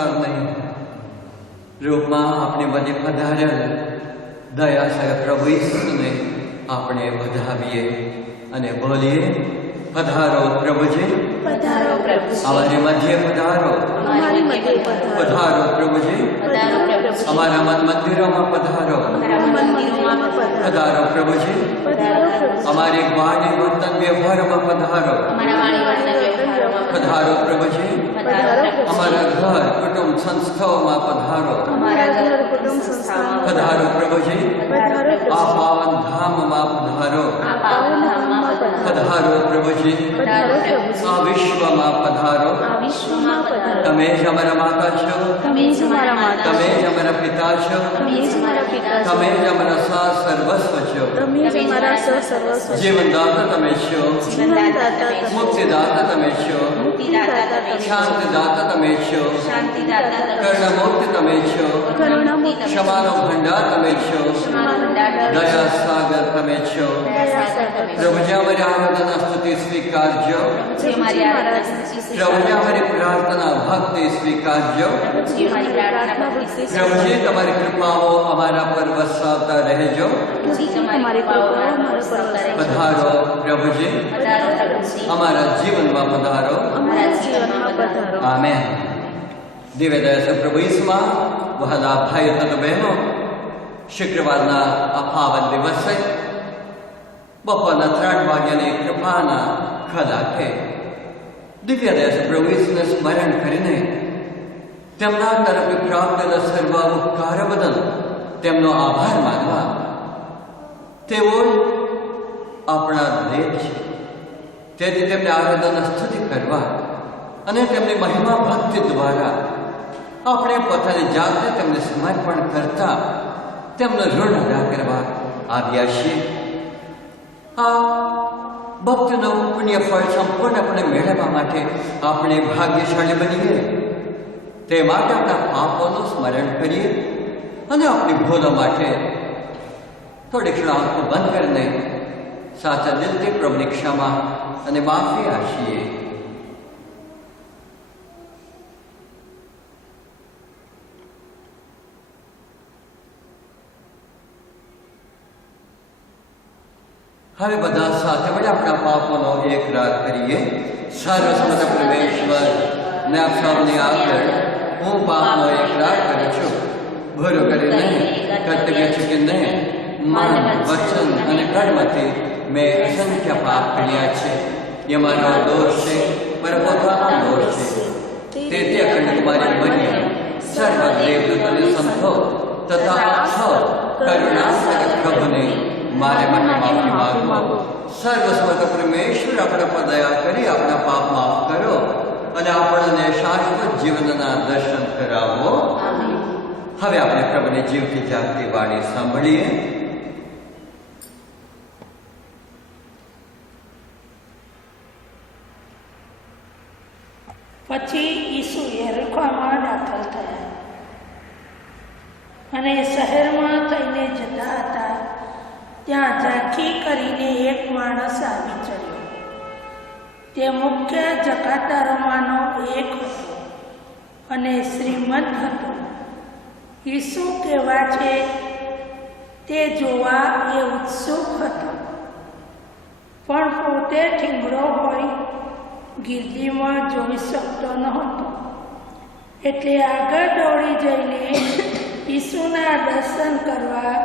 સંસાર નહીં રૂપમાં આપણે બધે પધારેલ દયાશય પ્રભુ ઈસુને આપણે વધાવીએ અને બોલીએ, પધારો પ્રભુજી, પધારો પ્રભુજી, અમારી મધ્ય પધારો, અમારી મધ્ય પધારો પ્રભુજી, પધારો પ્રભુજી, અમારા મન મંદિરોમાં પધારો, અમારા મંદિરોમાં પધારો પ્રભુજી, પધારો પ્રભુજી, અમારી વાણી વર્તન વ્યવહારમાં પધારો, અમારા વાણી વર્તન વ્યવહારોમાં પધારો પ્રભુજી, પધારો પ્રભુજી, અમારા ઘર કુટુંબ સંસ્થાઓમાં પધારો, અમારા ઘર કુટુંબ સંસ્થાઓમાં પધારો પ્રભુજી, પધારો પ્રભુજી, આ પાવન ધામમાં પધારો, આ પાવન ધામમાં પધારો પ્રભુજી, પધારો પ્રભુજી, આ વિશ્વમાં પધારો. આ વિશ્વમાં પધારો. તમે જ અમારા માતા છો, તમે જ અમારા માતા તમે છો, જ અમારા પિતા છો, તમે જ અમારા પિતા છો, તમે જ અમારા સાર સર્વસ્વ છો. તમે જ અમારા સર્વસ્વ છો. જીવનદાતા તમે છો, જીવનદાતા તમે છો, મુક્તિદાતા તમે છો, મુક્તિદાતા તમે છો, શાંતિદાતા તમે છો, શાંતિદાતા તમે છો, કરુણામૂર્તિ તમે છો, કરુણામૂર્તિ તમે છો, ક્ષમાનો ભંડાર તમે છો, ક્ષમાનો ભંડાર તમે છો, દયા સાગર તમે છો. દયાસાગર તમે છો. પ્રભુજી અમારી આરાધના સ્તુતિ સ્વીકારજો, પ્રભુજી અમારી આરાધના સ્તુતિ પ્રભુજી સ્વીકારજો. અમારી પ્રાર્થના ભક્તિ સ્વીકારજો. પ્રભુજી અમારી પ્રાર્થના ભક્તિ પ્રભુજી તમારી કૃપાઓ અમારા પર વરસાવતા રહેજો. પ્રભુજી તમારી કૃપાઓ અમારા પર વરસાવતા રહેજો. પધારો પ્રભુજી, પધારો પ્રભુજી, અમારા જીવનમાં પધારો. અમારા જીવનમાં પધારો. આમેન. દિવ્ય દયાસર પ્રભુ ઈસુમાં વહાલા ભાઈઓ તથા બહેનો, શુક્રવારના આ પાવન દિવસે બપોરના 3 વાગ્યાની કૃપાના ખલાખે દિવ્ય દયાસર પ્રભુ ઈસુને સ્મરણ કરીને તેમના તરફથી પ્રાપ્ત સર્વ ઉપકાર બદલ તેમનો આભાર માનવા તેઓ આપણા દેવ છે. તેથી તેમને આરાધના સ્તુતિ કરવા અને તેમની મહિમા ભક્તિ દ્વારા આપણે પોતાની જાતને તેમને સમર્પણ કરતા તેમનો ઋણ અદા કરવા આવ્યા છીએ. આ ભક્તિનો પુણ્ય ફળ સંપૂર્ણપણે મેળવવા માટે આપણે ભાગ્યશાળી બનીએ તે માટે આપણા પાપોનું સ્મરણ કરીએ અને આપણી ભૂલો માટે થોડી ક્ષણ આંખો બંધ કરીને સાચા દિલથી પ્રભુની ક્ષમા અને માફી આશીએ. હવે બધા સાથે મળે આપણા પાપોનો એકરાર કરીએ. સર્વસમત પરમેશ્વર ને આપ સૌની આગળ હું પાપનો એકરાર કરું છું. ભૂલો કરી નહીં, કર્તવ્ય ચૂકી નહીં, મન વચન અને કર્મથી મેં અસંખ્ય પાપ કર્યા છે. એ મારો દોષ છે, મારો પોતાનો દોષ છે. તેથી અખંડ તમારી બની સર્વ દેવદૂતોને સંતો તથા આપ કરુણાસાગર પ્રભુને મારે માટે માફી માંગો. સર્વસ્વત પરમેશ્વર આપણા પર દયા કરી આપણા પાપ માફ કરો અને આપણને શાશ્વત જીવનના દર્શન કરાવો. હવે આપણે પ્રભુને જીવતી જાગતી વાણી સાંભળીએ. પછી ઈસુ યરીખોમાં દાખલ થયા અને શહેરમાં થઈને જતા હતા. ત્યાં ઝાંખી કરીને એક માણસ આવી ચડ્યો. તે મુખ્ય જકાતદારોમાંનો એક હતો અને શ્રીમંત હતો. ઈસુ કેવા છે તે જોવા એ ઉત્સુક હતો, પણ પોતે ઠીંગડો હોય ગીર્દીમાં જોઈ શકતો નહોતો. એટલે આગળ દોડી જઈને ઈસુના દર્શન કરવા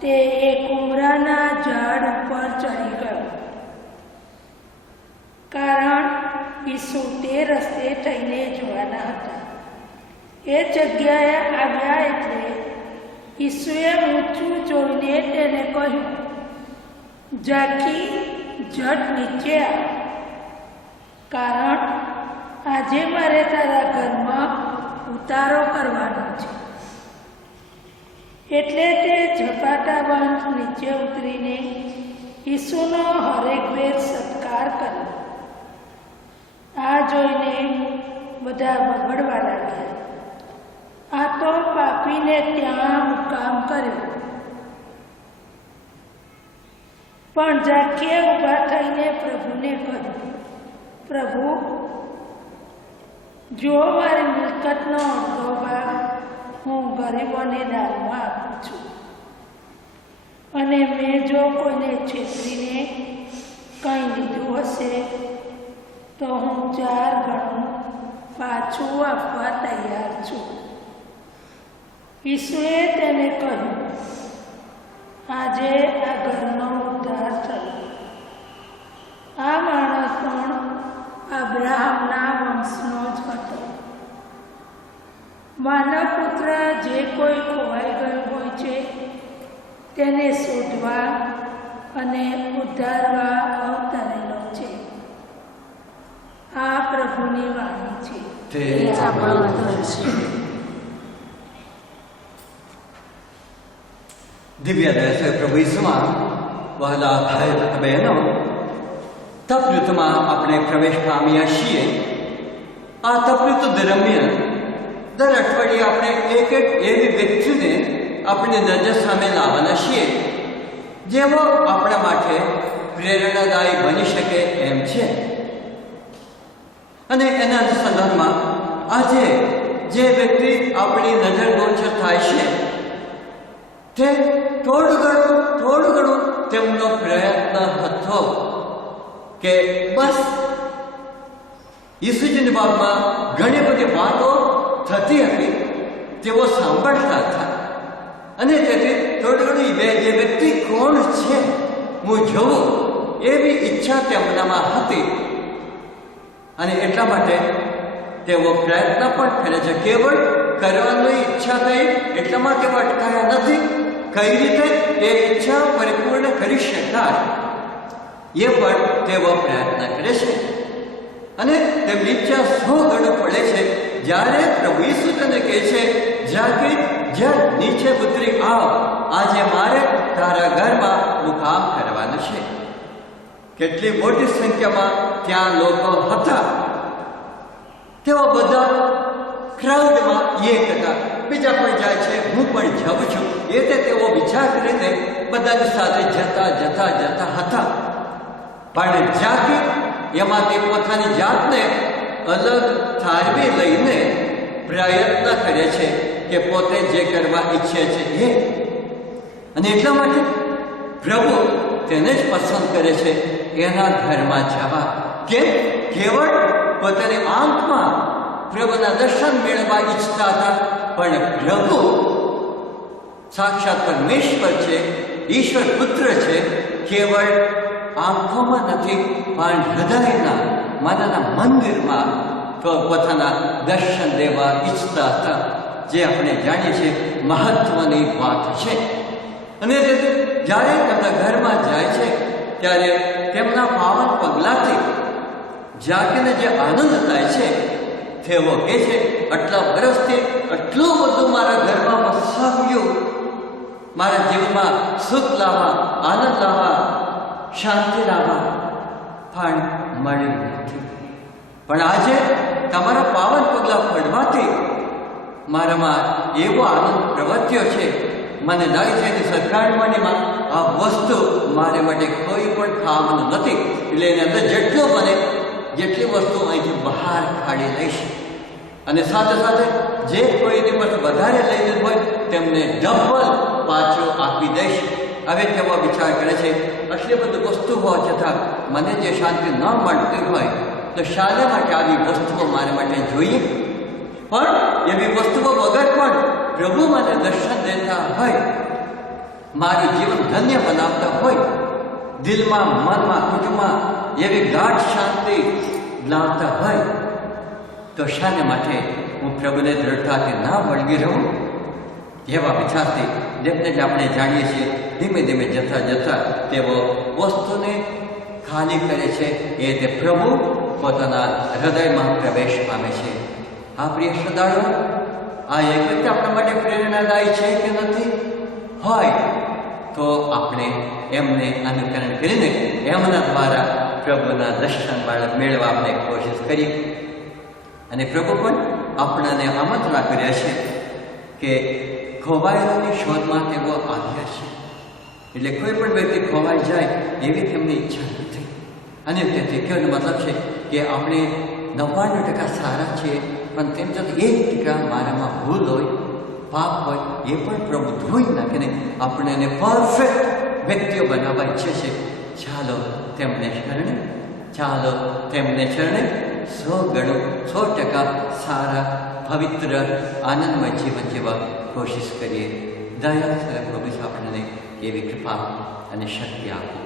તે એક ઉમરાના ઝાડ ઉપર ચડી ગયો, કારણ ઈસુ તે રસ્તે થઈને જવાના હતા. એ જગ્યાએ આવ્યા એટલે ઈસુએ ઊંચું જોઈને તેને કહ્યું, ઝાંખી, ઝટ નીચે આવ, કારણ આજે મારે તારા ઘરમાં ઉતારો કરવાનો છે. એટલે તે ઝપાટાબંધ નીચે ઉતરીને ઈસુનો હરેકભેર સત્કાર કર્યો. આ જોઈને બધા બગડવા લાગ્યા, આ તો પાપીને ત્યાં મુકામ કર્યો. પણ ઝાંખીએ ઊભા થઈને પ્રભુને કહ્યું, પ્રભુ, જો મારી મિલકતનો અડધો ભાગ હું ગરીબોને દાનમાં આપું છું અને મેં જો કોઈને છેતરીને કંઈ લીધું હશે તો હું 4 ગણું પાછું આપવા તૈયાર છું. ઈસુએ તેને કહ્યું, આજે આ ઘરનો ઉદ્ધાર થયો. આ માણસ પણ અબ્રાહમના વંશનો જ હતો. માનવ પુત્ર જે કોઈ ખોવાઈ ગયો હોય છે તેને શોધવા અને ઉદ્ધારવા અવતરેલો છે. આ પ્રભુની વાણી છે. તે આપણો આધાર છે. દિવ્ય દયાસર પ્રભુ ઈસુમાં વહાલા ભાઈ તથા બહેનો, તપઋતુમાં આપણે પ્રવેશ પામ્યા છીએ. આ તપઋતુ દરમિયાન દર અઠવાડિયે આપણે એક એવી વ્યક્તિને આપણી નજર સામે લાવવાના છીએ જેઓ આપણા માટે પ્રેરણાદાયી બની શકે એમ છે. અને એના સંદર્ભમાં આજે જે વ્યક્તિ આપણી નજર ગોચર થાય છે તે થોડું ઘણું તેમનો પ્રયત્ન હતો કે બસ ઈસુજીની બાબતમાં ઘણી બધી વાતો થતી હતી, તેઓ સાંભળતા હતા અને તેથી થોડું ઘણું એ વ્યક્તિ કોણ છે હું જોઉં એવી ઈચ્છા તેમનામાં હતી. અને એટલા માટે તેઓ પ્રયત્ન પણ કરે છે. કેવળ કરવાની ઈચ્છા થઈ એટલામાં તેઓ અટકાયા નથી. કઈ રીતે એ ઈચ્છા પરિપૂર્ણ કરી શકાય એ પણ તેઓ પ્રયત્ન કરે છે. અને તેમની ઈચ્છા 100 ગણું પડે છે જ્યારે પ્રભુ ઈસુ તને કહે છે, જ્યાં નીચે ઉતરી આવ, આજે મારે તારા ઘરમાં મુકામ કરવાનું છે. કેટલી મોટી સંખ્યામાં ત્યાં લોકો હતા. તેઓ બધા ક્રાઉડમાં એક હતા. બીજા પણ જાય છે, હું પણ જાઉં છું. એ તે તેઓ વિચાર કરીને બધાની સાથે જતા હતા. પણ જાતિ એમાંથી પોતાની જાતને અલગ ઠારવી લઈને પ્રયત્ન કરે છે કે પોતે જે કરવા ઈચ્છે છે એ. અને એટલા માટે પ્રભુ તેને જ પસંદ કરે છે એના ઘરમાં જવા. કેમ? કેવળ પોતાની આંખમાં પ્રભુના દર્શન મેળવવા ઈચ્છતા હતા, પણ પ્રભુ સાક્ષાત પરમેશ્વર છે, ઈશ્વર પુત્ર છે. કેવળ આંખોમાં નથી પણ હૃદયના મનના મંદિરમાં પોતાના દર્શન દેવા ઈચ્છતા હતા, જે આપણે જાણીએ છીએ મહત્વની વાત છે. અને જ્યારે તેમના ઘરમાં જાય છે ત્યારે તેમના પાવન પગલાથી જાગીને જે આનંદ થાય છે તેઓ કહે છે, આટલા વર્ષથી આટલું બધું મારા ઘરમાં વસાવ્યું, મારા જીવનમાં સુખ લાવવા, આનંદ લાવવા, શાંતિ લાવવા, પણ મળ્યું નથી. પણ આજે તમારા પાવન પગલાં પડવાથી મારામાં એવો આનંદ પ્રવર્ત્યો છે. મને લાગે છે કે સરકારવાણીમાં આ વસ્તુ મારે માટે કોઈ પણ ખાવાનું નથી, એટલે એની અંદર જેટલું બને જેટલી વસ્તુ અહીંથી બહાર કાઢી લઈશ. અને સાથે સાથે જે કોઈની પાસે વધારે લઈને હોય તેમને ડબલ પાછું આપી દઈશ. હવે તેઓ વિચાર કરે છે, આટલી બધી વસ્તુ હોવા છતાં મને જે શાંતિ ન મળતી હોય તો શાને માટે આવી વસ્તુઓ મારે માટે જોઈએ? પણ એવી વસ્તુઓ વગર પણ પ્રભુ મને દર્શન દેતા હોય, મારું જીવન ધન્ય બનાવતા હોય, દિલમાં, મનમાં, કુટુંબમાં એવી ગાઢ શાંતિ લાવતા હોય, તો શાને માટે હું પ્રભુને દ્રઢતાથી ના વળગી રહું? એવા વિચારથી જેમને આપણે જાણીએ છીએ ધીમે ધીમે જતા તેઓ વસ્તુને ખાલી કરે છે. એ તે પ્રભુ પોતાના હૃદયમાં પ્રવેશ પામે છે. આ પ્રિય શ્રદ્ધાળુઓ, આ એક વ્યક્તિ આપણા માટે પ્રેરણાદાયી છે કે નથી? હોય તો આપણે એમને અનુકરણ કરીને એમના દ્વારા પ્રભુના દર્શન મેળવવા આપણે કોશિશ કરીએ. અને પ્રભુ પણ આપણને આમંત્રણ કર્યા છે કે ખોવાયેલાની શોધમાં તેઓ આવ્યા છે. એટલે કોઈ પણ વ્યક્તિ ખોવાઈ જાય એવી તેમની ઈચ્છા નથી. અને તેથી કહેવાનો મતલબ છે કે આપણે 99% સારા છીએ પણ તેમ છતાં એક ટીકા મારામાં ભૂલ હોય, પાપ હોય, એ પણ પ્રભુ ધોઈ નાખીને આપણે એને પરફેક્ટ વ્યક્તિઓ બનાવવા ઈચ્છે છે. ચાલો તેમને શરણે 100% સારા પવિત્ર આનંદમય જીવન જીવવા કોશિશ કરીએ. દયા પ્રભુ આપણને એવી કૃપા અને શક્તિ આપો.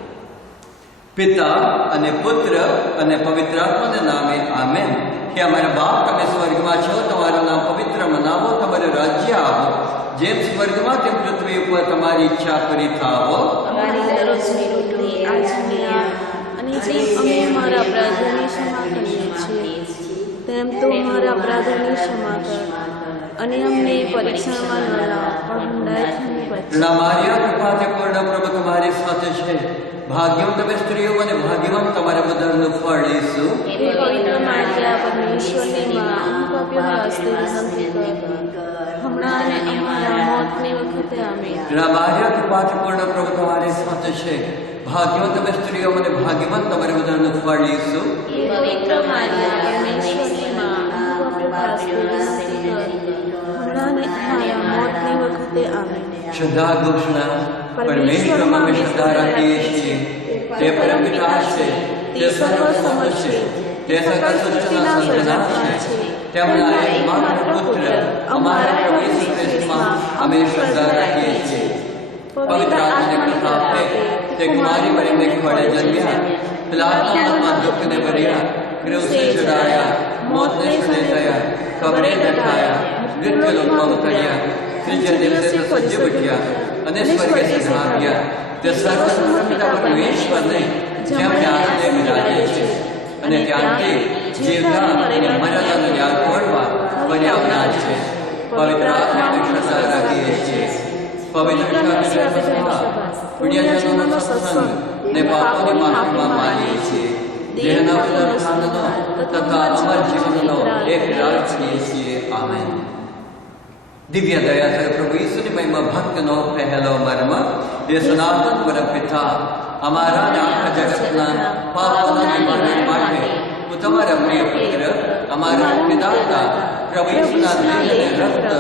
પિતા અને પુત્ર અને પવિત્ર આત્માના નામે આમેન. કે અમારા બાપ, તમે સ્વર્ગમાં છો, તમારું નામ પવિત્ર મનાવો, તમારું રાજ્ય આવો, જેમ સ્વર્ગમાં તેમ પૃથ્વી ઉપર તમારી ઈચ્છા પૂરી થાવો. અમારી દરરોજની રોટલી આજે અમને આપ, અને જેમ અમે અમારા અપરાધોની ક્ષમા કરીએ છીએ તેમ તું અમારા અપરાધોની ક્ષમા કર, અને અમને પરીક્ષામાં ન લાવ, પણ ઊંડાઈથી બચાવ. મારિયા, કૃપાથી પૂર્ણ પ્રભુ તમારી સાથે છે. ભાગ્યવાન તમે સ્ત્રીઓ અને ભાગ્યવાન તમારા ઉદરનું ફળ ઈસુ. હે પવિત્ર મારિયા, પરમેશ્વરની માં, પાપીઓના હસ્તે વિનંતી કર, હમણાં અને અમારા મોતની વખતે આમેન. મારિયા, કૃપાથી પૂર્ણ પ્રભુ તમારી સાથે છે. ભાગ્યવાન તમે સ્ત્રીઓ અને ભાગ્યવાન તમારા ઉદરનું ફળ ઈસુ. હે પવિત્ર મારિયા, પરમેશ્વરની માં, પાપીઓના હસ્તે વિનંતી કર, હમણાં અને અમારા મોતની વખતે આમેન. શ્રદ્ધા ઘોષણા. પરમેશ્વરમાં અમે શ્રદ્ધા રાખીએ છીએ. તે પરમપિતા છે, તે સર્વસમર્થ છે, તે સકળ સૃષ્ટિના સર્જનહાર છે. તેમના એકમાત્ર પુત્ર અમારા પ્રભુ ઈસુ ખ્રિસ્તમાં અમે શ્રદ્ધા રાખીએ છીએ. પવિત્ર આત્માને પ્રતાપે તે કુમારી મરીને ખોળે જન્મ્યા, પિલાતના દુઃખને ભર્યા, ક્રૂસે ચડાયા, મોતને સદે થયા, કબરે દટાયા, મૃત્યુલોકમાં ઉતર્યા, ત્રીજે દિવસે તો સજ્જ ઉઠ્યા અને સ્વર્ગે સિધાવ્યા. તે સર્વસમર્થ પિતા પરમેશ્વરને જેમને આનંદે બિરાજે છે, અને ત્યાંથી જીવતા અને મરેલાનો ન્યાય તોડવા ફરી આવનાર છે. પવિત્ર આત્માને શ્રદ્ધા રાખીએ છીએ. પવિત્ર પુણ્યજનોનો સત્સંગ ને પાપોની માફીમાં માનીએ છીએ. દેહના પુનરુત્થાનનો તથા અમર જીવનનો એક રાખીએ છીએ. આમેન. દિવ્ય દયાસર પ્રભુ ઈસુની મહિમા ભક્તનો પહેલો મર્મ. એ સનાતન પરમપિતા, અમારા અને આખા જગતના પાપોના નિવારણ માટે હું તમારા પ્રિય પુત્ર, અમારા મુક્તિદાતા પ્રભુ ઈસુના દેહ અને રક્ત,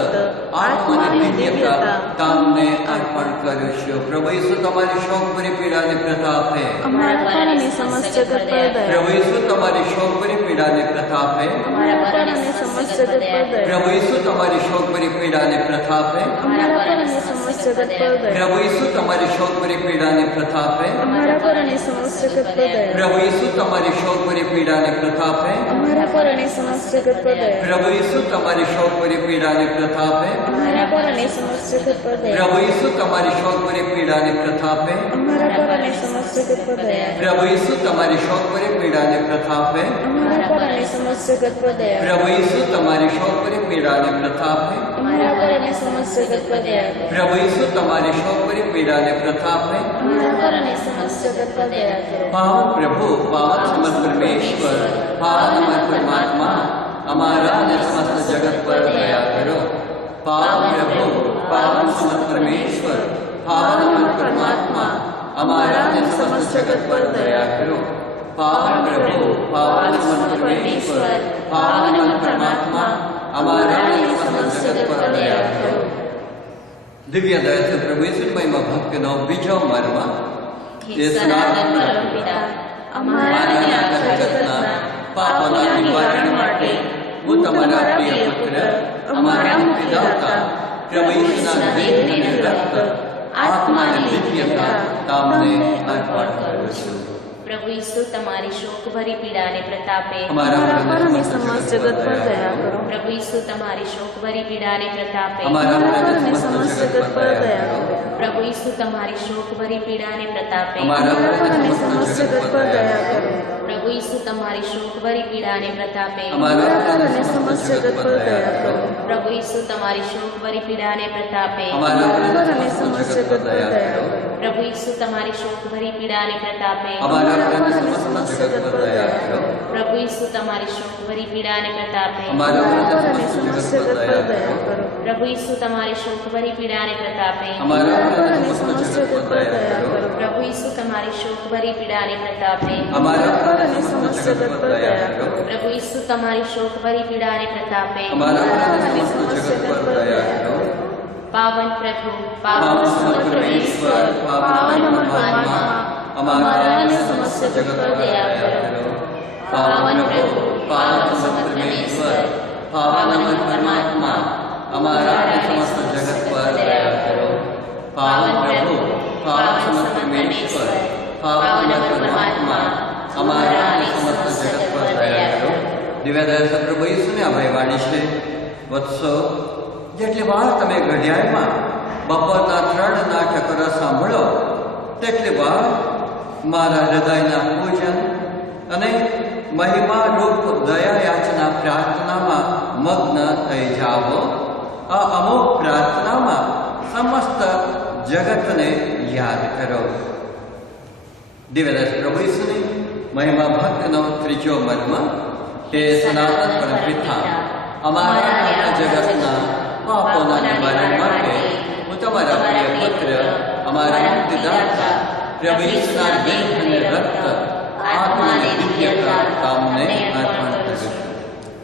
આત્માની દિવ્યતા તમને અર્પણ કરું છું. પ્રભુ ઈસુ તમારી શોકભરી પીડાને પ્રતાપે અમારા પર અને સમસ્ત જગત પર દયા. પ્રભુ ઈસુ તમારી શોકભરી પીડાને પ્રતાપે અમારા પર અને સમસ્ત જગત પર દયા. પ્રભુ ઈસુ તમારી શોકભરી પીડાને પ્રતાપે અમારા પર અને સમસ્ત જગત પર દયા. પ્રભુ ઈસુ તમારી શોકભરી પીડાને પ્રતાપે અમારા પર અને સમસ્ત જગત પર દયા. પ્રભુ ઈસુ તમારી શોકભરી પીડાને પ્રતાપે અમારા પર અને સમસ્ત જગત પર દયા. પ્રભુ ઈસુ તમારી શોકભરી પીડાને પ્રતાપે અમારા પર અને સમસ્ત જગત પર દયા. પ્રભુ ઈસુ તમારી શોકભરી પીડાને પ્રતાપે અમારા પર અને સમસ્ત જગત પર દયા. પ્રભુ ઈસુ તમારી શોકભરી પીડાને પ્રતાપે અમારા પર અને સમસ્ત જગત પર દયા. પ્રભુ ઈસુ તમારી શોકભરી પીડાને પ્રતાપે અમારા પર અને સમસ્ત જગત પર દયા. પ્રભુ ઈસુ તમારી શોકભરી પીડાને પ્રતાપે અમારા પર અને સમસ્ત જગત પર દયા કરો. પાવન પ્રભુ, પાવન સમર્થ પરમેશ્વર, પાવન અમર પરમાત્મા, અમારા અને સમસ્ત જગત પર દયા કરો. પાવન પ્રભુ, પાવન સમર્થ પરમેશ્વર, પાવન અમર પરમાત્મા, અમારા અને સમસ્ત જગત પર દયા કરો. પાવન પ્રભુ, પાવન સમર્થ પરમેશ્વર, પાવન અમર પરમાત્મા, અમારા અને સમસ્ત જગત પર દયા કરો. દિવ્ય દયાથી પ્રભુ ઈસુની મહિમા ભક્તિનો બીજો મર્મ. હે સનાતન પરમપિતા, અમારા અને આખા જગતના પાપોના નિવારણ માટે હું તમારા પ્રિય પુત્ર, અમારા મુક્તિદાતા પ્રભુ ઈસુના દેહ અને રક્ત, આત્માની દિવ્યતા તમને અર્પણ કરું છું. પ્રભુ ઈસુ તમારી શોકભરી પીડાને પ્રતાપે અમારા પર અને સમસ્ત જગત પર દયા કરો. પ્રભુ ઈસુ તમારી શોકભરી પીડાને પ્રતાપે અમારા અમારા પર પર અને સમસ્ત જગત પર દયા કરો. પ્રભુ ઈસુ તમારી શોકભરી પીડાને પ્રતાપે અમારા અમારા પર અને સમસ્ત જગત પર દયા કરો. પ્રભુ ઈસુ તમારી શોકભરી પીડાને પ્રતાપે અમારા પર અને સમસ્ત જગત પર દયા કરો. પ્રભુ ઈસુ તમારી શોકભરી પીડાને પ્રતાપે અમારા અમારા પર અને સમસ્ત જગત પર દયા કરો. પ્રભુ ઈસુ તમારી શોકભરી પીડાને પ્રતાપે અમારા પર સમસ્ત જગત પર દયા કરો. પ્રભુ ઈસુ તમારી શોકભરી પીડાને પ્રતાપે અમારા અમારા પર પર અને સમસ્ત જગત પર દયા કરો. પ્રભુ ઈસુ તમારી શોકભરી પીડાને પ્રતાપે અમારા અમારા પર પર અને સમસ્ત જગત પર દયા કરો. પ્રભુ ઈસુ તમારી શોકભરી પીડાને પ્રતાપે અમારા પર અને સમસ્ત જગત પર દયા કરો. પ્રભુ ઈસુ તમારી શોકભરી પીડા અને પ્રતાપે અમારા અને સમસ્ત જગત પર દયા કરો. પાવન પ્રભુ પાવન પાવન સમર્થ ઈશ્વર, પાવન અમર પરમાત્મા, અમારા અને સમસ્ત જગત પર દયા કરો. પાવન પ્રભુ પાવન સમર્થ ઈશ્વર, પાવન અમર પરમાત્મા, અમારા અને સમસ્ત જગત પર દયા કરો. પાવન પ્રભુ પાવન સમર્થ ઈશ્વર, પાવન અમર પરમાત્મા, અમારા અને સમસ્ત જગત પર દયા કરો. દિવ્યદયા પ્રભુ ઈસુને અભયવાણી છે. વત્સો, જેટલી વાર તમે ઘડિયાળમાં બપોરના 3 નાટકો સાંભળો તેટલી વાર મારા હૃદયના પૂજન અને મહિમા રૂપ દયા યાચના પ્રાર્થનામાં મગ્ન થઈ જાઓ. આ અમોઘ પ્રાર્થનામાં સમસ્ત જગતને યાદ કરો. દિવ્યદાસ પ્રભુ ઈસુની મહિમા ભક્તનો ત્રીજો મર્મ, હે સનાતન પરમપિતા, અમારા અને જગતના પાપોના નિવારણ માટે હું તમારા પ્રિય પુત્ર, અમારા મુક્તિદાતા પ્રભુ ઈસુના દેહ અને રક્ત, આત્મા અને દિવ્યતા તમને અર્પણ કરું છું.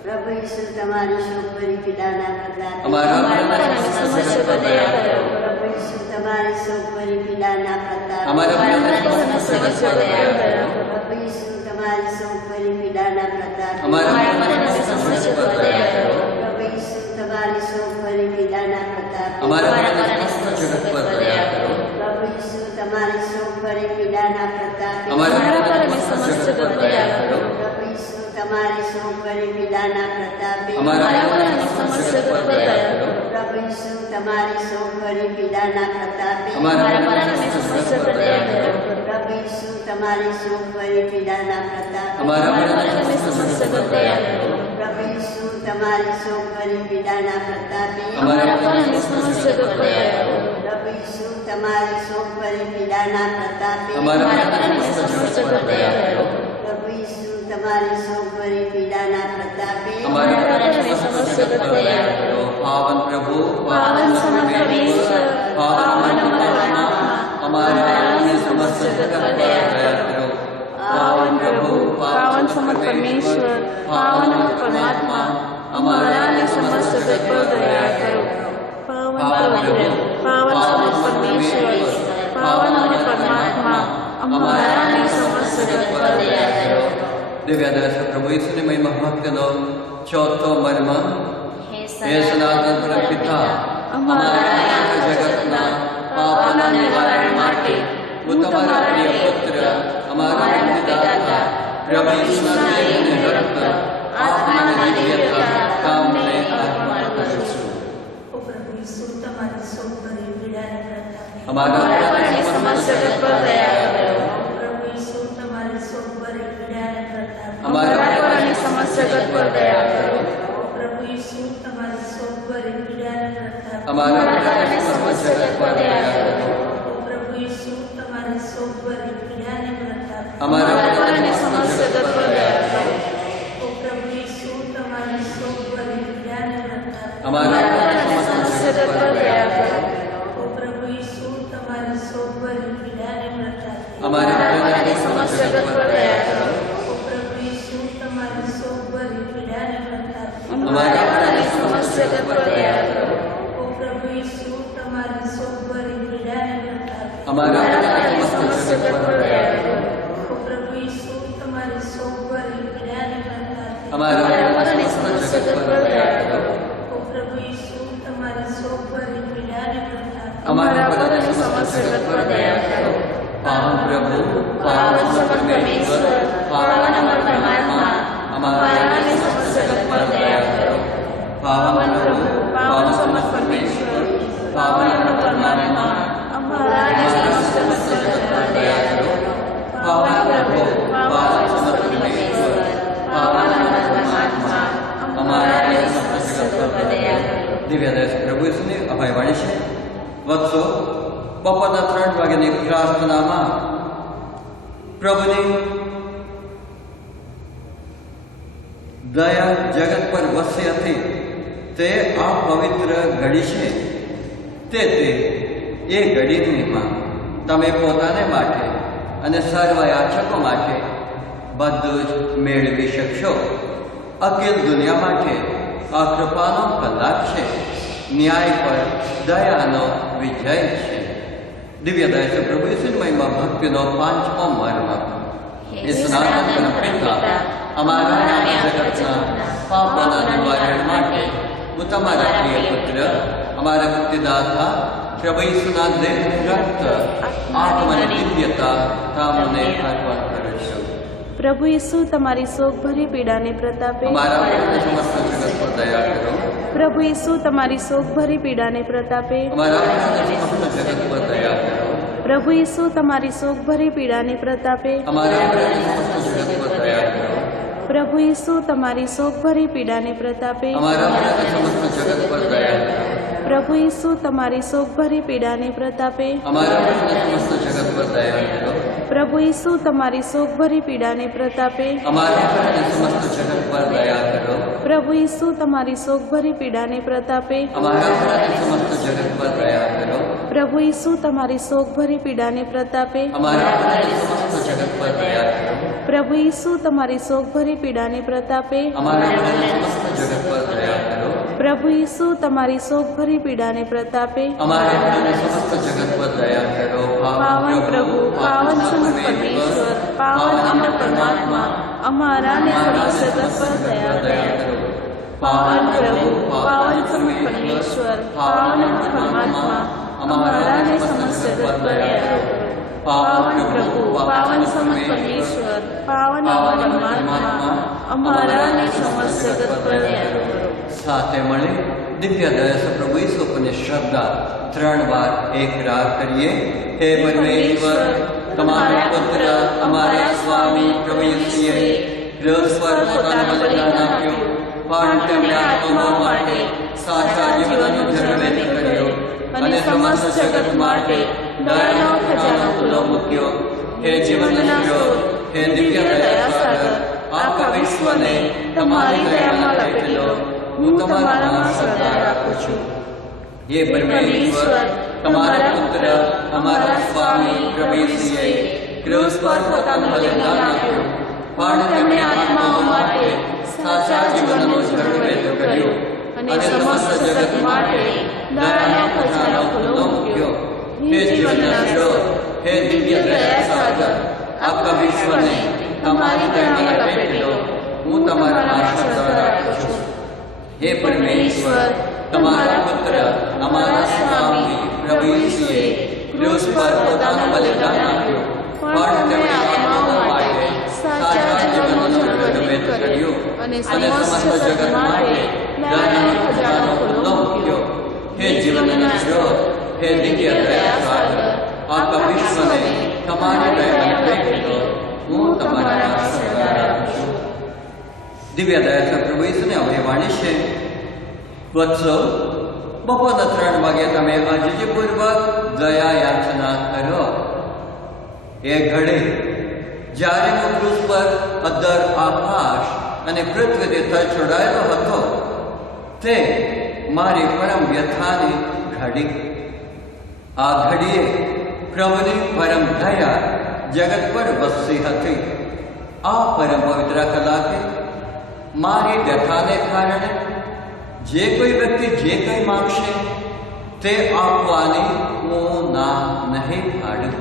પ્રભુ ઈસુ તમારી શોકભરી પીડાના પ્રતાપે અમારા અને સમસ્ત જગત પર દયા કરો. પ્રભુ ઈસુ તમારી શોકભરી પીડાના પ્રતાપે અમારા અને સમસ્ત જગત પર દયા કરો. પ્રભુ ઈસુ તમારી શોકભરી પીડાના પ્રતાપે અમારા અને સમસ્ત જગત પર દયા કરો. પ્રભુ ઈસુ તમારી શોકભરી પીડાના પ્રતાપે અમારા અને સમસ્ત જગત પર દયા કરો. પ્રભુ ઈસુ તમારી શોકભરી પીડાના પ્રતાપે અમારા અને સમસ્ત જગત પર દયા કરો. પ્રભુ ઈસુ તમારી શોકભરી પીડાના પ્રતાપે અમારા અને સમસ્ત જગત પર દયા કરો. પ્રભુ ઈસુ તમારી શોકભરી પીડાના પ્રતાપે અમારા અને સમસ્ત જગત પર દયા કરો. પ્રભુ ઈસુ તમારી શોકભરી પીડાના પ્રતાપે અમારા અને સમસ્ત જગત પર દયા કરો. પ્રભુ ઈસુ તમારી શોકભરી પીડાના પ્રતાપે અમારા અને સમસ્ત જગત પર દયા કરો. પ્રભુ ઈસુ તમારી શોકભરી પીડાના પ્રતાપે અમારા અને સમસ્ત જગત પર દયા કરો. પ્રભુ ઈસુ તમારી શોકભરી પીડાના પ્રતાપે અમારા અને સમસ્ત જગત પર દયા કરો. પાવન પ્રભુ પાવન સમર્થ ઈશ્વર, પાવન અમર પરમાત્મા, અમારા અને સમસ્ત જગત પર દયા કરો. પાવન પ્રભુ પાવન સમર્થ પરમેશ્વર, પાવન અમર પરમાત્મા, અમારા અને સમસ્ત જગત પર દયા કરો. પાવન પ્રભુ પાવન સમર્થ પરમેશ્વર, પાવન અમર પરમાત્મા, અમારા અને સમસ્ત જગત પર દયા કરો. દિવ્યદાસ પ્રભુ ઈસુની મહિમા ભક્તનો ચોથો મર્મ, હે સનાતન પરમપિતા, અમારા અને જગતના પાપોના નિવારણ માટે હું તમારા પ્રિય પુત્ર, અમારા મુક્તિદાતા પ્રભુ ઈસુના દેહ અને રક્ત, આત્મા અને દિવ્યતા તમને અર્પણ કરું છું. ઓ પ્રભુ ઈસુ તમારી શોકભરી પીડાના પ્રતાપે અમારા અને સમસ્ત જગત પર દયા કરો. પ્રભુ ઈસુ તમારી શોકભરી પીડાના પ્રતાપે અમારા અને સમસ્ત જગત પર દયા કરો. પ્રભુ ઈસુ તમારી શોકભરી પીડાના પ્રતાપે અમારા અને સમસ્ત જગત પર દયા કરો. પ્રભુ ઈસુ તમારી શોકભરી પીડાના પ્રતાપે અમારા અને સમસ્ત જગત પર દયા કરો. ઓ પ્રભુ ઈસુ તમારી શોકભરી પીડાના પ્રતાપે અમારા અને સમસ્ત જગત પર દયા કરો. ઓ પ્રભુ ઈસુ તમારી શોકભરી પીડાના પ્રતાપે અમારા અને સમસ્ત જગત પર દયા કરો. ઓ પ્રભુ ઈસુ તમારી શોકભરી પીડાના પ્રતાપે અમારા અને સમસ્ત જગત પર દયા કરો. ઓ પ્રભુ ઈસુ તમારી શોકભરી પીડાના પ્રતાપે અમારા અને સમસ્ત જગત પર દયા કરો. ઓ પ્રભુ ઈસુ તમારી શોકભરી પીડાના પ્રતાપે અમારા અને સમસ્ત જગત પર દયા કરો. ઓ પ્રભુ ઈસુ તમારી શોકભરી પીડાના પ્રતાપે અમારા અને સમસ્ત જગત પર દયા કરો. પાવન પ્રભુ પાવન સમર્થ પરમેશ્વર, પાવન અમર પરમાત્મા, અમારા અને સમસ્ત જગત પર દયા કરો. પાવન પ્રભુ પાવન સમર્થ પરમેશ્વર, પાવન અમર પરમાત્મા, અમારા અને સમસ્ત જગત પર દયા કરો. પાવન પ્રભુ પાવન સમર્થ પરમેશ્વર, પાવન અમર પરમાત્મા, અમારા અને સમસ્ત જગત પર દયા કરો. દિવ્યદાસ પ્રભુ ઈસુની અભયવાણી છે. વત્સો, બપોરના 3 વાગ્યાની પ્રાર્થનામાં પ્રભુની દયા જગત પર વસી હતી તે આ પવિત્ર ઘડી છે. એ ઘડીમાં તમે પોતાને માટે અને સર્વ યાચકો માટે બધું જ મેળવી શકશો. અખિલ દુનિયા માટે આ કૃપાનો કલાક છે. ન્યાય પર દયાનો વિજય છે. દિવ્ય દયા છે પ્રભુ ઈસુની મહિમા ભક્તિનો 5મો મર્મ. એ સનાતન પરમ પિતા, અમારા અને આ જગતના પાપોના નિવારણ માટે હું તમારા પ્રિય પુત્ર, અમારા મુક્તિદાતા પ્રભુ ઈસુના દેહ રક્ત, આત્માની દિવ્યતા તમને અર્પણ કરું છું. પ્રભુ ઈસુ તમારી શોકભરી પીડાને પ્રતાપે અમારા અને સમસ્ત જગત પર દયા કરો. પ્રભુ ઈસુ તમારી શોકભરી પીડાને પ્રતાપે અમારા અને સમસ્ત જગત પર દયા કરો. પ્રભુ ઈસુ તમારી શોકભરી પીડાને પ્રતાપે અમારા અને સમસ્ત જગત પર દયા કરો. પ્રભુ ઈસુ તમારી શોકભરી પીડાને પ્રતાપે અમારા અને સમસ્ત જગત પર દયા કરો. પ્રભુ ઈસુ તમારી શોકભરી પીડાને પ્રતાપે અમારા અને સમસ્ત જગત પર દયા કરો. પ્રભુ ઈસુ તમારી શોકભરી પીડાને પ્રતાપે અમારા અને સમસ્ત જગત પર દયા કરો. પ્રભુ ઈસુ તમારી શોકભરી પીડાને પ્રતાપે અમારા અને સમસ્ત જગત પર દયા કરો. પ્રભુ ઈસુ તમારી શોકભરી પીડાને પ્રતાપે અમારા અને સમસ્ત જગત પર દયા કરો. પ્રભુ ઈસુ તમારી શોકભરી પીડાને પ્રતાપે અમારા અને સમસ્ત જગત પર દયા કરો. પ્રભુ ઈસુ તમારી શોકભરી પીડાને પ્રતાપે અમારા અને સમસ્ત જગત પર દયા કરો. પાવન પ્રભુ, પાવન સમર્થ પરમેશ્વર, પાવન અમર પરમાત્મા, અમારા ને સમસ્ત જગત પર દયા કરો. પાવન પ્રભુ, પાવન સમર્થ પરમેશ્વર, પાવન અમર પરમાત્મા, અમારા ને સમસ્ત જગત પર દયા કરો. પાવન પ્રભુ, પાવન સમર્થ પરમેશ્વર, પાવન અમર પરમાત્મા, અમારા ને સમસ્ત જગત પર દયા કરો. સાથે મળી દિવ્ય દયા પ્રભુ ઈસુ પરની શ્રદ્ધા 3 વાર એકરાર કરીએ. હે પરમેશ્વર, તમારા પુત્ર અમારા સ્વામી પ્રભુ ઈસુએ ક્રુસ પર પોતાનું બલિદાન આપ્યું, પણ તેમણે આત્માઓ માટે સાચા જીવનનો જન્મ કર્યો અને સમસ્ત જગત માટે દયાનો ખજાનો ખુલ્લો મૂક્યો. હે જીવનના સ્ત્રોત, હે દિવ્ય દયા સાગર, આખા વિશ્વને તમારી દયામાં લપેટી લો. હું તમારામાં શ્રદ્ધા રાખું છું. હે પરમેશ્વર, તમારા પુત્ર અમારા સ્વામી પ્રભુ ઈસુએ ક્રુસ પર પોતાનું બલિદાન આપ્યું, પણ તેમણે આત્માઓ માટે સાચા જીવનનો જન્મ કર્યો અને સમસ્ત જગત માટે દયાનો ખજાનો ખુલ્લો મૂક્યો. હે જીવનના સ્ત્રોત, હે દિવ્ય દયા સાગર, આખા વિશ્વને તમારી દયામાં લપેટી લો. હું તમારામાં શ્રદ્ધા રાખું છું. હે પરમેશ્વર, તમારા પુત્ર અમારા સ્વામી પ્રભુ ઈસુએ ક્રુસ પર પોતાનું બલિદાન આપ્યું, પણ તેમણે આત્માઓ માટે સાચા જીવનનો જન્મ કર્યો અને સમસ્ત જગત માટે દયાનો ખજાનો ખુલ્લો મૂક્યો. હે જીવનના સ્ત્રોત, હે દિવ્ય દયા સાગર, આખા વિશ્વને તમારી દયામાં લપેટી લો. હું તમારામાં શ્રદ્ધા રાખું છું. દિવ્ય દયા પ્રભુ ઈસુને હવે વાણી છે. વત્સો, બપોરના 3 વાગે તમે અજીજીપૂર્વક દયા યાચના કરો. એ ઘડી જ્યારે હું ક્રુસ પર અદ્ધર આકાશ અને પૃથ્વીથી તરછોડાયેલો હતો, તે મારી પરમ વ્યથાની ઘડી. આ ઘડીએ પ્રભુની પરમ દયા જગત પર વસી હતી. આ પરમ પવિત્ર કલાકે મારી વ્યથાને કારણે જે કોઈ વ્યક્તિ જે કંઈ માંગશે તે આપવાની હું ના નહીં પાડું.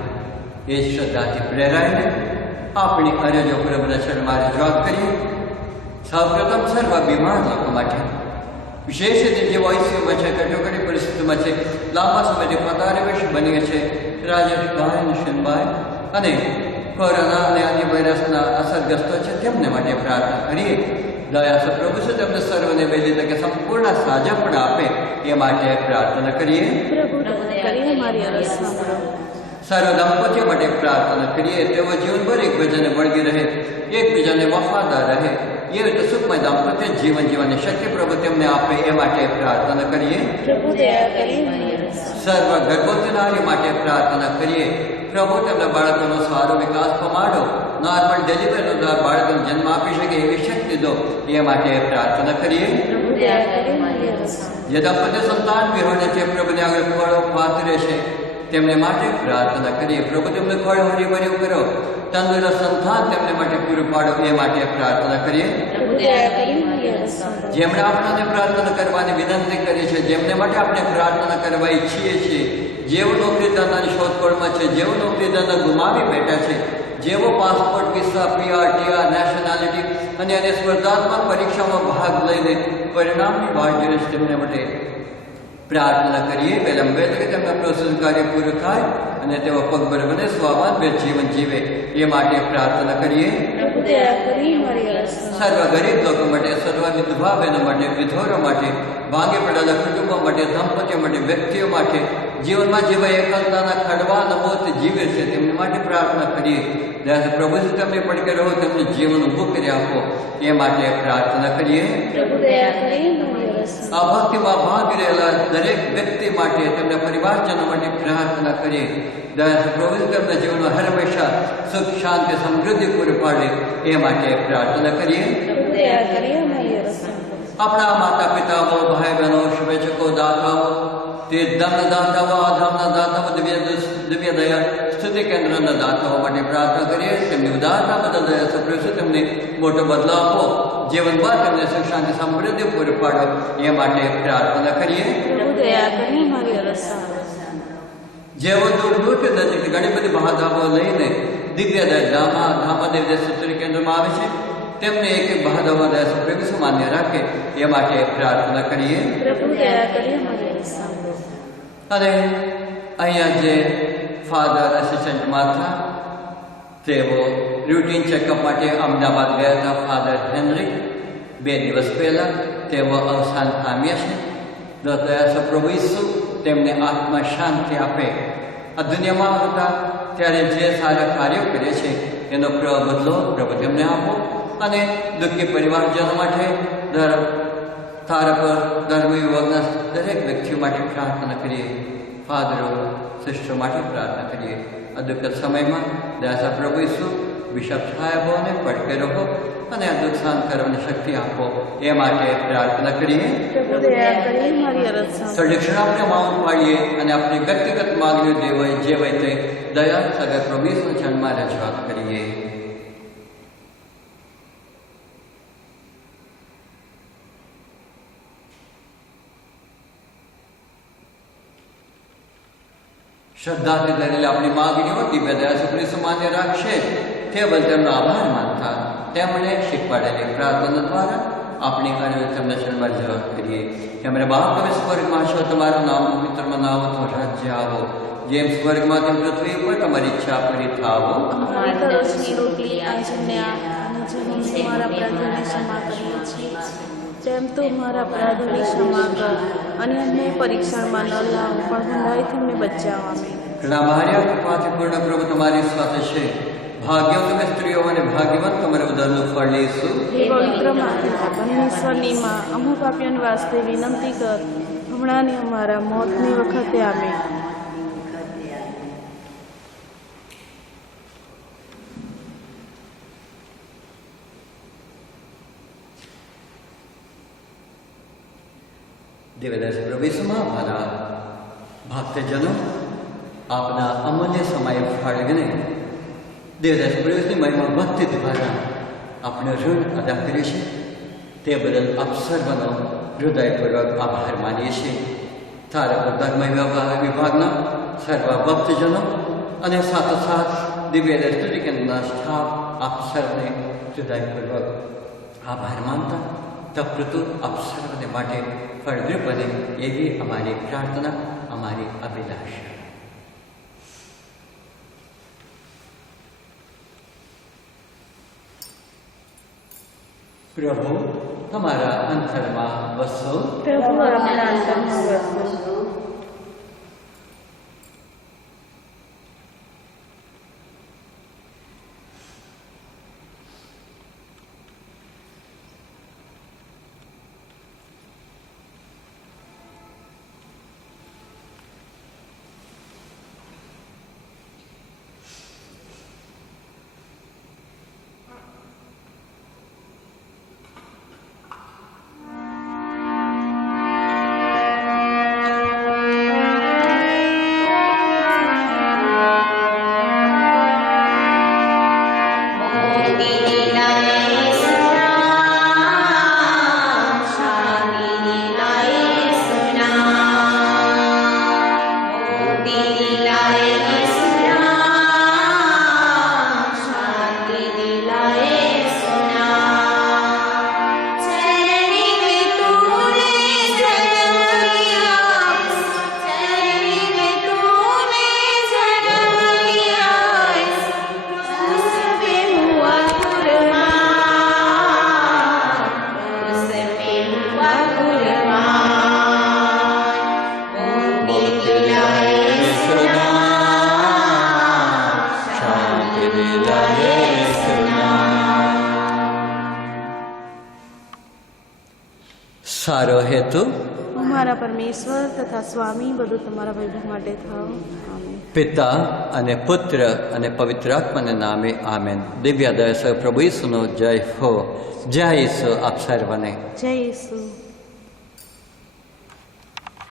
એ શ્રદ્ધાથી પ્રેરાઈને આપણી અરજો પ્રભુના શરણમાં રજૂઆત કરીએ. સૌપ્રથમ સર્વ બીમાર લોકો માટે, વિશેષ રીતે જેઓ આઈસીયુમાં છે, કટોકટી પરિસ્થિતિમાં છે, લાંબા સમયથી પતારેવેશ બની છે, રાજેશભાઈ, નિશનભાઈ અને કોરોના અને અન્ય વાયરસના અસરગ્રસ્તો છે, તેમને માટે પ્રાર્થના કરીએ. દયા પ્રભુ છે તેમને સર્વને વહેલી તકે સંપૂર્ણ સાજા પણ આપે એ માટે પ્રાર્થના કરીએ. પ્રભુ દયા કરીને મારી અરજ સાંભળો. સર્વ દંપતીઓ માટે પ્રાર્થના કરીએ. તેઓ જીવનભર એકબીજાને વળગી રહે, એકબીજાને વફાદાર રહે, એ રીતે સુખમય દાંપત્ય જીવન જીવવાની શક્તિ પ્રભુ તેમને આપે એ માટે પ્રાર્થના કરીએ. પ્રભુ દયા કરીને મારી અરજ સર્વ ગર્ભવતી નારી માટે પ્રાર્થના કરીએ. પ્રભુ તેમના બાળકોનો સારો વિકાસ પમાડો, નોર્મલ ડિલિવરીનો દ્વારા બાળકોને જન્મ આપી શકે એવી શક્તિ દો એ માટે પ્રાર્થના કરીએ. પ્રભુ દયા કરીને મારી અરજ સાંભળો. જે દંપતી સંતાન વિહોણે છે, પ્રભુને આગળ ફળો પાથરે છે, તેમને માટે પ્રાર્થના કરીએ. પ્રભુ તેમને ફળ હરીભર્યું કરો, તંદુરસ્ત સંતાન તેમને માટે પૂરું પાડો, એ માટે પ્રાર્થના કરીએ. પ્રભુ દયા કરી મારી અરજ સાંભળો. જેમણે આપણને પ્રાર્થના કરવાની વિનંતી કરી છે, જેમને માટે આપણે પ્રાર્થના કરવા ઈચ્છીએ છીએ, જેઓ નોકરીદાતાની શોધખોળમાં છે, જેઓ નોકરીદાતા ગુમાવી બેઠા છે, જેઓ passport, visa, PR, TR, nationality અને અન્ય સ્પર્ધાત્મક પરીક્ષામાં ભાગ લઈને પરિણામની વાટ જોઈ છે, તેમને માટે પ્રાર્થના કરીએ. વિલંબે તકે તેમના પ્રોસેસ કાર્ય પૂરું થાય અને તેઓ પગભર બને, સ્વાભાવિક જીવન જીવે, એ માટે પ્રાર્થના કરીએ. પ્રભુ દયા કરી મારી અરજ સાંભળો. સર્વ ગરીબ લોકો માટે, સર્વ વિધવા બહેનો માટે, વિધવાઓ માટે, ભાંગી પડેલા કુટુંબો માટે, દંપતીઓ માટે, વ્યક્તિઓ માટે, જીવનમાં જેવા એકલતાના ખડવા નમોત જીવે છે, તેમની માટે પ્રાર્થના કરીએ. દયાથી પ્રભુજી તમને પડકે રહો, તેમને જીવન ઊભું કરી આપો, એ માટે પ્રાર્થના કરીએ. પ્રભુ દયા કરી મારી અરજ સાંભળો. આ ભક્તિમાં ભાગ રહેલા દરેક વ્યક્તિ માટે, તેમના પરિવારજનો માટે પ્રાર્થના કરીએ. દયાથી પ્રભુજી તેમના જીવનમાં હર હંમેશા સુખ, શાંતિ, સમૃદ્ધિ પૂરી પાડે, એ માટે પ્રાર્થના કરીએ. પ્રભુ દયા કરી મારી અરજ સાંભળો. આપણા માતા પિતાઓ, ભાઈ બહેનો, શુભેચ્છકો, દાતાઓ, તે ધમના દાતાઓ, આધામના દાતાઓ, દિવ્ય દયા સ્તુતિ કેન્દ્રના દાતાઓ માટે પ્રાર્થના કરીએ. તેમની ઉદારતા બદલ દયા સપ્રેસો, તેમને મોટો બદલાવ આપો, જીવન બાદ તેમને સુખ, શાંતિ, સમૃદ્ધિ પૂરી પાડો, એ માટે પ્રાર્થના કરીએ. પ્રભુ દયા કરી મારી અરજ સાંભળો. જેઓ દૂર દૂરથી નજીક ઘણી બધી બાધાઓ લઈને દિવ્ય દયા ધામાદેવ સ્તુતિ કેન્દ્રમાં આવે છે, તેમને એક એક બાધાઓ દયા સપ્રેસો માન્ય રાખે, એ માટે પ્રાર્થના કરીએ. પ્રભુ દયા કરી મારી અરજ સાંભળો. અને અહીંયા જે ફાધર આસિસ્ટન્ટ માથા, તેઓ રૂટીન ચેકઅપ માટે અમદાવાદ ગયા હતા. ફાધર હેનરી 2 દિવસ પહેલાં તેઓ અવસાન પામ્યા છે. દયા પ્રભુ ઈસુ તેમને આત્મા શાંતિ આપે. આ દુનિયામાં હતા ત્યારે જે સારા કાર્યો કરે છે, એનો બદલો પ્રભુ તેમને આપો. અને દુઃખી પરિવારજનો માટે, તારા પર ધર્મ વિભાગના દરેક વ્યક્તિઓ માટે પ્રાર્થના કરીએ. ફાધરો, સિસ્ટરો માટે પ્રાર્થના કરીએ. આ દુઃખદ સમયમાં દયાસા પ્રભુ ઈસુ બિશપ સાહેબોને પડકે રહો અને આ દુઃખ શાંત કરવાની શક્તિ આપો, એ માટે પ્રાર્થના કરીએ. પ્રભુ દયા કરી મારી અરજ સાંભળો. સદક્ષિણ આપણે માઉન્ટ પાડીએ અને આપણી વ્યક્તિગત માગણીઓ દેવાય જે હોય તે દયા સગર પ્રભુ ઈસુના ચરણમાં રજૂઆત કરીએ. શ્રદ્ધાથી ધરેલી આપણી માગણીઓ દિવ્ય દયા સપ્રેસો માન્ય રાખશે, તે બદલ તેમનો આભાર માનતા તેમણે શીખવાડેલી પ્રાર્થના દ્વારા આપણી કાર્યો તેમને ચરણમાં રજૂઆત કરીએ. કે અમારા બાપ તમે સ્વર્ગમાં છો, તમારું નામ પવિત્ર મનાવો, તો રાજ્ય આવો, જેમ સ્વર્ગમાં તેમ પૃથ્વી ઉપર તમારી ઈચ્છા પૂરી થાવો. અમારી દરરોજની રોટલી આજે અમને આપ, અને જેમ અમે મારા અપરાધોની ક્ષમા કરીએ છીએ, તેમ તું મારા અપરાધોની ક્ષમા કર, અને અમને પરીક્ષણમાં ન લાવ, પણ ભલાઈથી અમને બચાવ. આમેન. કૃપાભાર્યા કૃપાથી પૂર્ણ પ્રભુ તમારી સાથે છે. ભાગ્ય તમે સ્ત્રીઓ અને ભાગ્યવાન તમારા ઉદરનું ફળ લેશું. હે પવિત્ર માતા, પરમેશ્વરની માં, અમુ પાપીઓને વાસ્તે વિનંતી કર, હમણાં ને અમારા મોતની વખતે. આમેન. દેવદાસ પ્રવેશમાં મારા ભક્તજનો, આપના અમૂલ્ય સમય ફાળવીને દેવદાસ પ્રવેશની મહિમા ભક્તિ દ્વારા આપણે ઋણ અદા કરીએ છીએ. તે બદલ આપ સર્વનો હૃદયપૂર્વક આભાર માનીએ છીએ. તારા ધર્મ વિભાગના સર્વ ભક્તજનો અને સાથોસાથ દિવ્ય સ્તુતિ કેન્દ્રના સ્ટાફ, આપ સર્વને હૃદયપૂર્વક આભાર માનતા તપૃતુ આપ સર્વને માટે ફળદ્રુપ બને એવી અમારી પ્રાર્થના, અમારી અભિલાષા. પ્રભુ તમારા અંતરમાં વસો. પ્રભુ અમારા અંતરમાં વસો. સારો હેતુ અમારા પરમેશ્વર તથા સ્વામી બધું તમારા વૈભવ માટે થાવ. આમેન. પિતા અને પુત્ર અને પવિત્ર આત્માના નામે આમેન. દિવ્ય દર્શક પ્રભુ ઈસુનો જય હો. જય ઈસુ આપ સર્વને. જય ઈસુ.